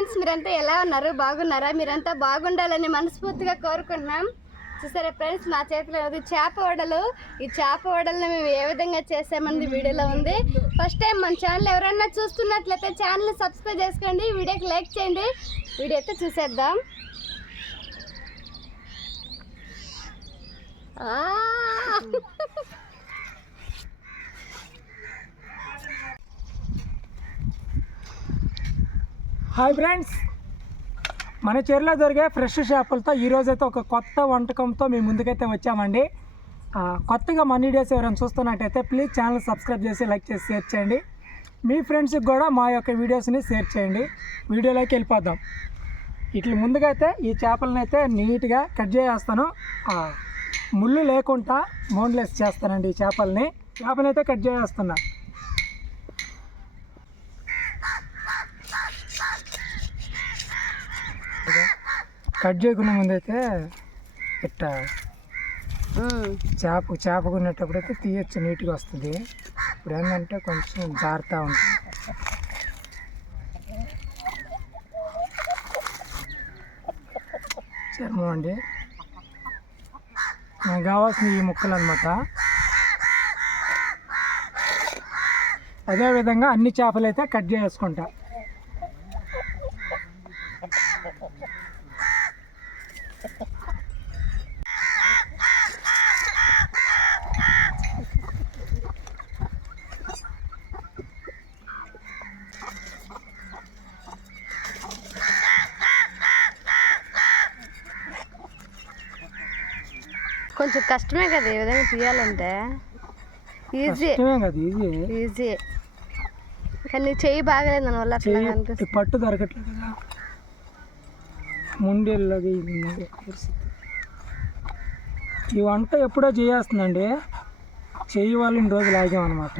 Friends మీరంతా ఎలా ఉన్నారు? బాగున్నారా? మీరంతా బాగుండాలని మనస్ఫూర్తిగా కోరుకుంటున్నాం. చూసారా ఫ్రెండ్స్ నా చేతిలో ఉంది చేప వడలు. ఈ చేప వడలను మేము ఏ విధంగా చేసామన్నది వీడియోలో ఉంది. ఫస్ట్ టైం మన ఛానల్ ఎవరైనా చూస్తున్నట్లయితే ఛానల్ సబ్స్క్రైబ్ చేసుకోండి. వీడియోకి లైక్ చేయండి. వీడియో అయితే చూసేద్దాం. ఆ! Hi friends. మన చెరులో దొరికే ఫ్రెష్ చేపలతో ఈరోజైతే ఒక కొత్త వంటకంతో మీ ముందుకైతే వచ్చామండి. కొత్తగా మన వీడియోస్ ఎవరైనా చూస్తున్నట్టయితే ప్లీజ్ ఛానల్ సబ్స్క్రైబ్ చేసి లైక్ చేసి షేర్ చేయండి. మీ ఫ్రెండ్స్కి కూడా మా యొక్క వీడియోస్ని షేర్ చేయండి. వీడియోలోకి వెళ్ళిపోదాం. ఇట్లా ముందుగా అయితే ఈ చేపలను అయితే నీట్గా కట్ చేసేస్తాను. ముళ్ళు లేకుండా బోన్లెస్ చేస్తానండి ఈ చేపల్ని. చేపని కట్ చేస్తున్నాను కట్ చేయకుండా ముందైతే ఇట్ట. ఉమ్. చేప చేపకునేటప్పుడు అయితే తీయచ్చు నీట్గా వస్తుంది. ఇప్పుడు ఏంటంటే కొంచెం జారుతూ ఉంటుంది చర్మం అండి నాకు కావాల్సిన ఈ ముక్కలు అనమాట అదేవిధంగా అన్ని చేపలు అయితే కట్ చేసుకుంటా కొంచెం కష్టమే కదా ఈ విధంగా తీయాలంటే. ఈజీ ఈజీ కానీ చెయ్యి బాగలేదు దాని వల్ల అట్లా అనిపిస్తుంది. పట్టు దొరకట్లేదు కదా. ముండేళ్ళది ఈ వంట ఎప్పుడో చేయేస్తుందండి చెయ్యి వాళ్ళు ఇన్ని రోజులు ఆగామన్నమాట.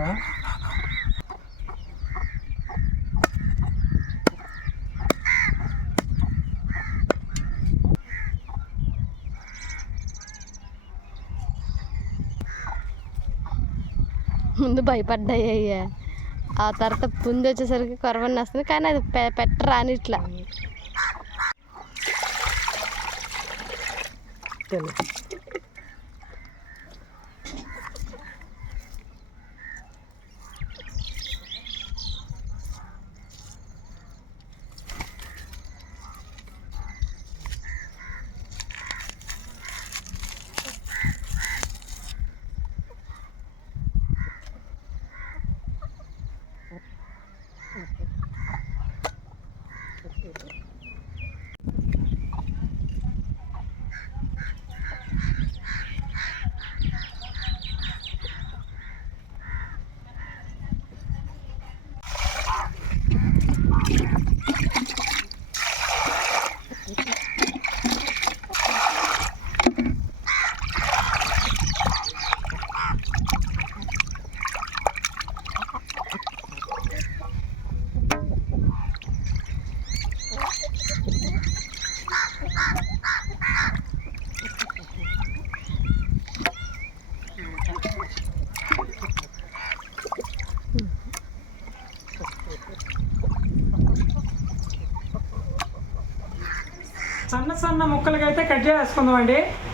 ముందు భయపడ్డాయి ఆ తర్వాత పుంది వచ్చేసరికి కొరవని వస్తుంది కానీ అది పెట్టరాని ఇట్లా. తెలుసు ముక్కలుగా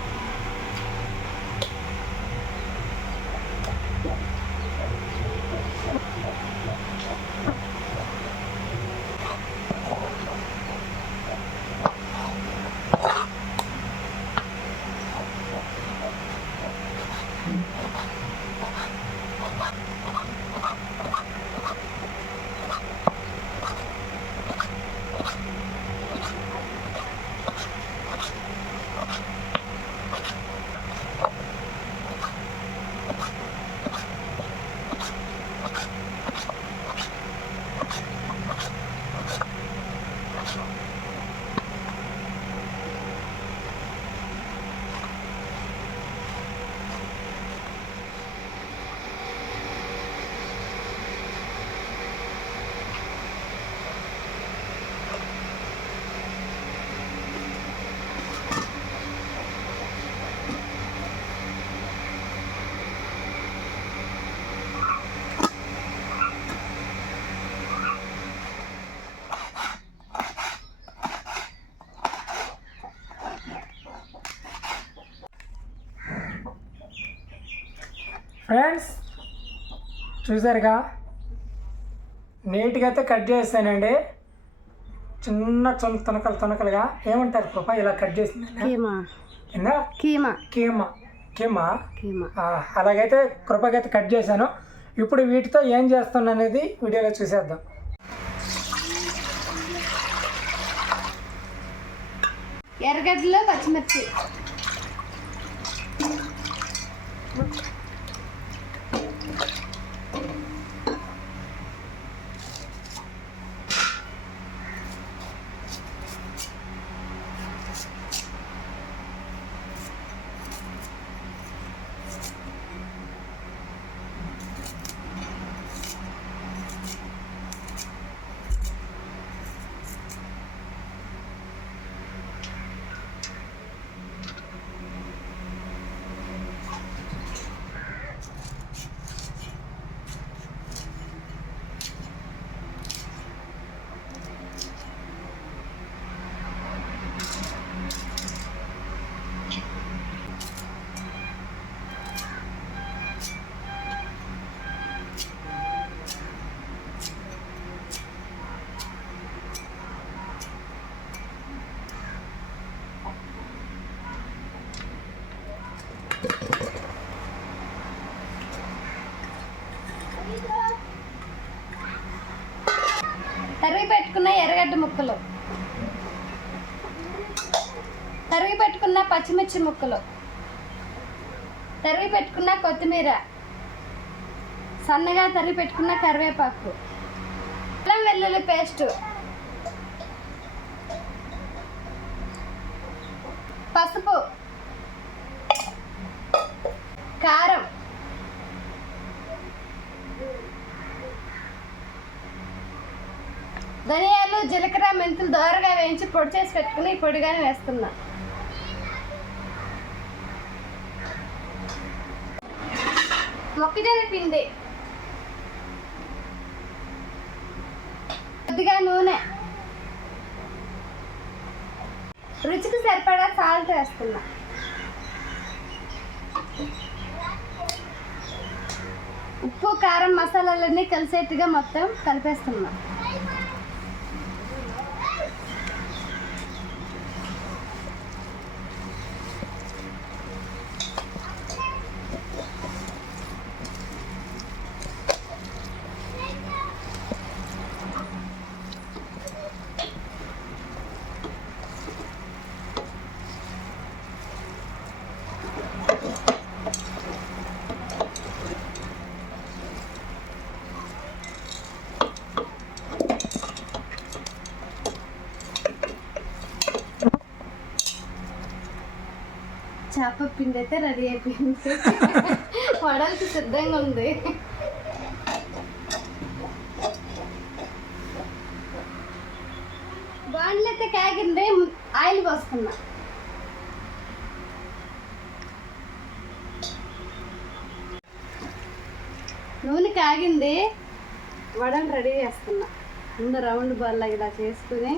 ఫ్రెండ్స్ చూసారుగా? నీట్గా అయితే కట్ చేస్తానండి చిన్న చిన్న తునకలు తునకలుగా. ఏమంటారు కృప ఇలా కట్ చేసింది కీమా. కీమా. కీమ. అలాగైతే కృపకైతే కట్ చేశాను. ఇప్పుడు వీటితో ఏం చేస్తున్నా అనేది వీడియోలో చూసేద్దాం. ఎర్రగడ్డలు పచ్చిమిర్చి తరిగి ఉల్లిగడ్డ ముక్కలు. తరిగి పెట్టుకున్న పచ్చిమిర్చి ముక్కలు. తరిగి పెట్టుకున్న కొత్తిమీర. సన్నగా తరిగి పెట్టుకున్న కరివేపాకు. అల్లం వెల్లుల్లి పేస్ట్. పసుపు. కారం. ధనియాలు జీలకర్ర మెంతులు దోరగా వేయించి పొడి చేసి పెట్టుకుని పొడిగానే వేస్తున్నా. మొక్కజొన్న పిండి. కొద్దిగా నూనె. రుచికి సరిపడా సాల్ట్ వేస్తున్నా. ఉప్పు కారం మసాలాలన్నీ కలిసేట్టుగా మొత్తం కలిపేస్తున్నాం. చేప పిండి అయితే రెడీ అయిపోయింది. వడలకి సిద్ధంగా ఉంది. బాండ్లు అయితే కాగింది ఆయిల్ పోసుకున్నా. నూనె కాగింది వడలు రెడీ చేస్తున్నా. ముందు రౌండ్ బాల్ ఇలా చేసుకుని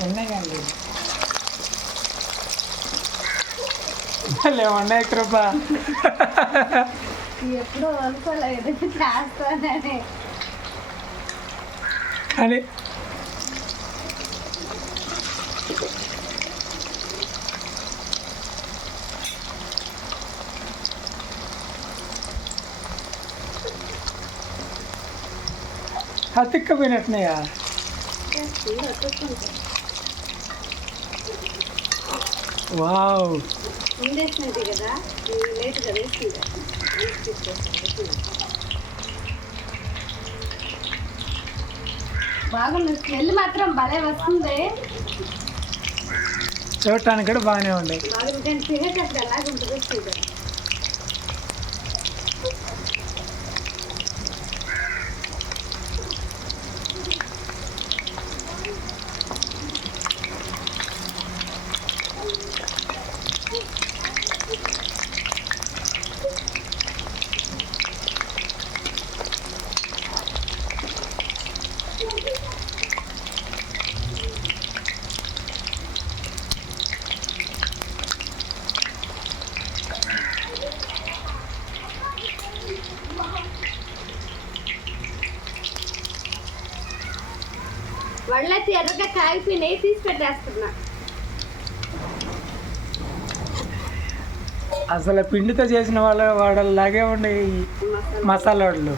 ఉన్నాయండి ఉన్నాయి కృప ఎప్పుడూ అనుకోలేదు చేస్తానని కానీ అతిక్కపోయినట్టున్నాయా వావ్. కదా లేట్గా వేసుకుంటా. బాగుంది. స్మెల్ మాత్రం భలే వస్తుంది. చూడటానికి కూడా బాగానే ఉంది. తినేటప్పుడు ఎలాగ ఉంటుందో ఎర్రగా కాగిపోయినాయి తీసి పెట్టేస్తున్నా. అసలు పిండితో చేసిన వాళ్ళ వాడలాగే ఉండే మసాలా వాళ్ళు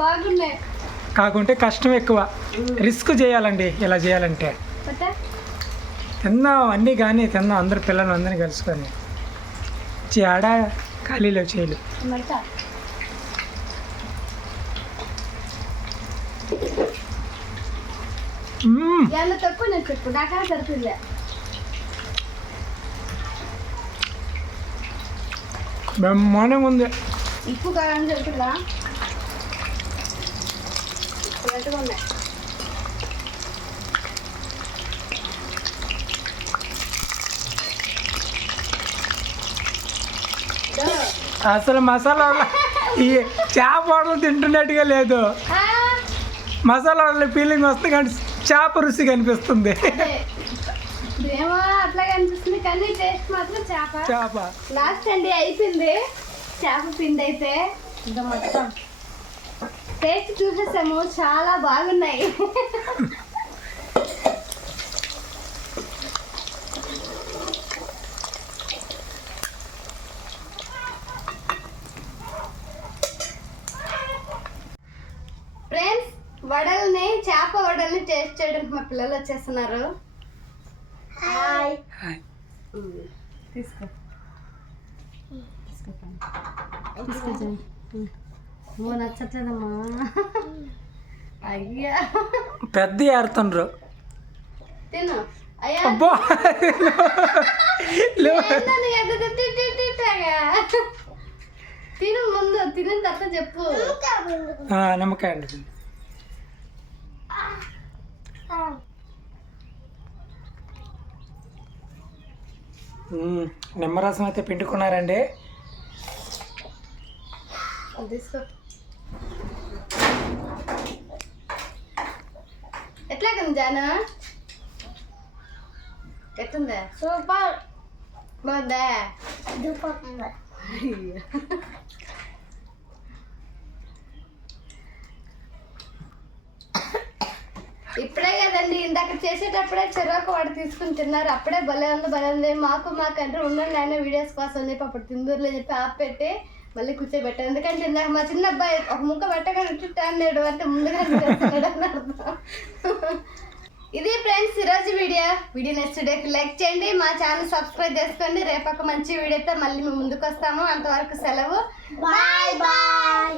బాగున్నాయి? కాకుంటే కష్టం ఎక్కువ. రిస్క్ చేయాలండి ఇలా చేయాలంటే. తిన్నాం అన్నీ కానీ తిన్నాం అందరు పిల్లలు అందరినీ కలుసుకొని. చి ఆడ ఖాళీలో చేయలు ఏమన్నా తక్కువ నేను చెప్పు నాకన్నా సరిపోయింది. బ్రహ్మాండంగా ఉంది. ఉప్పు కావాలని చెప్తుందా కరెక్ట్గా ఉన్నాయి దో. అసలు మసాలా ఈ చేప తింటున్నట్టుగా లేదు. మసాలా ఫీలింగ్ వస్తుంది కానీ చేప రుచి కనిపిస్తుంది. అట్లాగే అనిపిస్తుంది కానీ టేస్ట్ మాత్రం చేప. చేప. లాస్ట్ అండి అయిపోయింది. చేప పిండి అయితే ఇంకా మొత్తం. టేస్ట్ చూసేసాము చాలా బాగున్నాయి ఫ్రెండ్స్ వడల్ని చేప వడల్ని టేస్ట్ చేయడానికి మా పిల్లలు వచ్చేస్తున్నారు. Hi hi. తీసుకో. తీసుకో. నువ్వు నచ్చట్లేదమ్మా. అయ్యా. పెద్ద ఏరుతుండ్రు తిను. అయ్యా? తిను. ముందు. తినిన తర్వాత చెప్పు. ఆ, నిమ్మకాయ అండి. నిమ్మరసం అయితే పిండుకున్నారండి. తీసుకో. ఎట్లాగంది జాను? ఎట్టుందా? సూపర్. బాగుందా? ఇప్పుడే కదండి ఇందాక చేసేటప్పుడే చెరోక వాడు తీసుకుని తిన్నారు. అప్పుడే భలే ఉంది భలే ఉంది. మాకు మాకంటే ఉండండి ఆయన వీడియోస్ కోసం అని చెప్పి అప్పుడు తిందూరులో చెప్పి ఆప్ పెట్టి మళ్ళీ కూర్చోబెట్టాను ఎందుకంటే ఇందాక మా చిన్న అబ్బాయి ఒక ముక్క పెట్టగానే చుట్టాడు అంటే ముందుగా ఇది ఫ్రెండ్స్ ఈరోజు వీడియో. వీడియో నెక్స్ట్ లైక్ చేయండి మా ఛానల్ సబ్స్క్రైబ్ చేసుకోండి. రేపు ఒక మంచి వీడియోతో మళ్ళీ మేము ముందుకు వస్తాము అంతవరకు సెలవు. Bye bye.